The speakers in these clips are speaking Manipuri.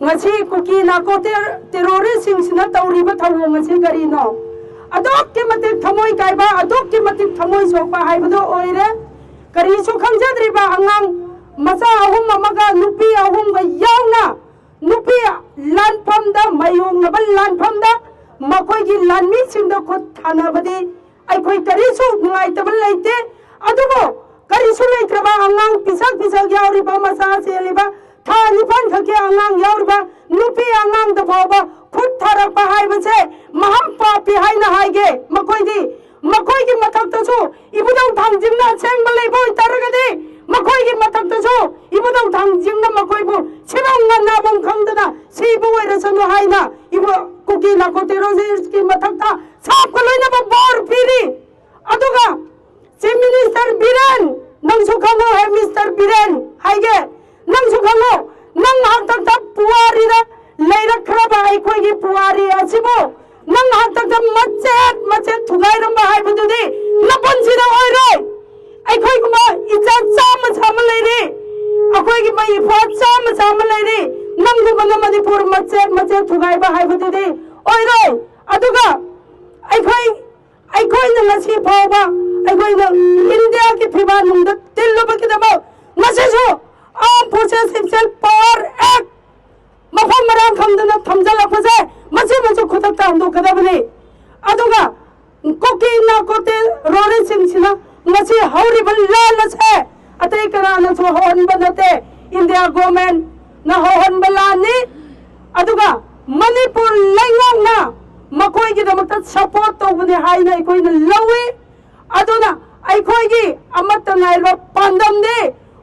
ngasi kuki nako terrorist sing tauriba thawo ngasi gari no adok ke matik thamoi kaiba adok ke matik thamoi sokpa haibado oire kari su khangjadriba angang macha ahum amaga nupi ahum ga yauna nupi lanphamda mayung nabal lanphamda makoi gi lanmi singda khot thanabadi aikhoi kari su ngai tabal leite adugo kari su leitraba angang pisak yauriba macha seliba tha nipan khake angang yauriba nupi angang da baba khut tharakpa haibase maham papi haina haige makoi gi mathak ta su ibudau thangjingna chengba leiboi taragadi makoi gi mathak ta su ibudau thangjingna makoi bu chibanga nabong khangdana sibu wairasanu haina ibu kuki lako terrorist ki mathak ta sap ko loina ba bor piri aduga chief minister biren nang su khango hai mr biren haige nang su khango nang hantak ta puari ra leirak khraba aikoi gi puari asibo nang hantak ta macet thugai ram ba hai bududi napon sira oiroi aikoi kuma ija chama leiri akoi gi mai fa chama leiri nang gu bana manipur macet thugai ba hai bududi oiroi aduga aikoi na ngasi phawba aikoi na india ki phiba nungda tillo ba kidaba ngase so armed forces himself power act mafam marang khamdana thamjala phase machi khotak ta hando kadabani aduga koki na kote rore singchina ngasi hauri balla se atai kana na so hon banate india government na hon balani aduga manipur laingong na makoi gi damakta support to bune haina ikoi na lawi aduna aikoi gi amatta ngairba pandam de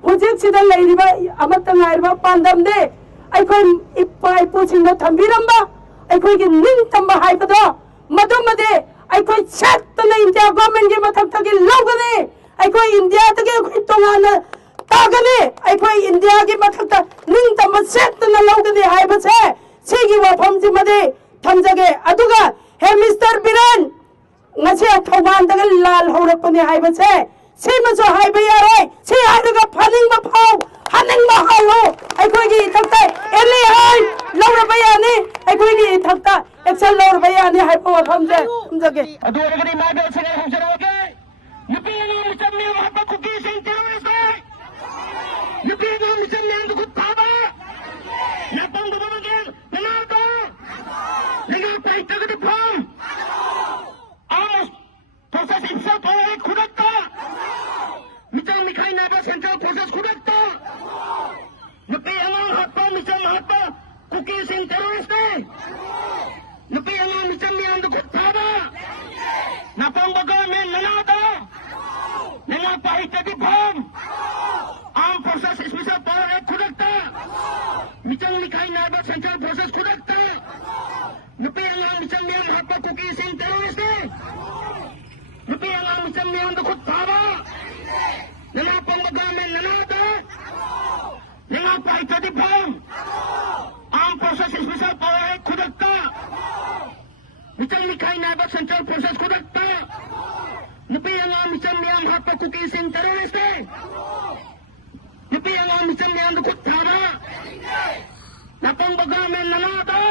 hojik sida leiriba amatta ngairba pandam de aikoi ipai puchingna thambiramba aikoi gi ning tamba haibado madumade aikoi chatna india government gi mathakta gi logane aikoi india tagi aikoi tongana tagane aikoi india gi mathakta ning tamba chatna logane haibase sigi wafam ji made thamjage aduga he mr biren ngase thauban daga lal horakpani haibase simaso haiba yaroi si haidaga phaning ba phau haning ba halo aikoi gi thakta ele hai laura bayani aikoi gi thakta action laura bayani haipa wafam je thamjage adoragani magal sagar hamsarage nupi no musammi mahabba kuki sing terrorist nupi no musammi andu khutaba napang babagel nanata nanata itagadi pham almost process itself already khudakta mitang mikhai naba central process khudakta nupi anang hatpa mitang hatpa kuki sing terrorist nupi anang mitang mi andu khutaba napang babagel nanata nanata itagadi pham armed forces special power act khudakta mitang mikhai naba central process khudakta nupi anang mitang mi andu hatpa kuki sing terrorist nupi anang mitang mi andu khutaba nanapang babagel nanata nanata itagadi pham armed forces special power act khudakta mitang mikhai naba central process khudakta nupi anang mitang mi andu hatpa kuki sing terrorist nupi anang mitang mi andu khutaba napang babagel nanata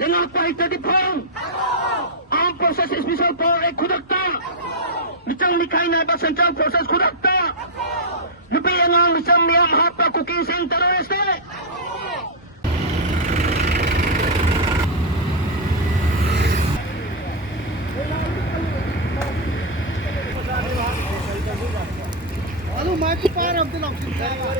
nanata itagadi pham armed forces special power act khudakta mitang mikhai naba central process khudakta nupi anang mitang mi andu hatpa kuki sing terrorist Aduh, mati parah, betul.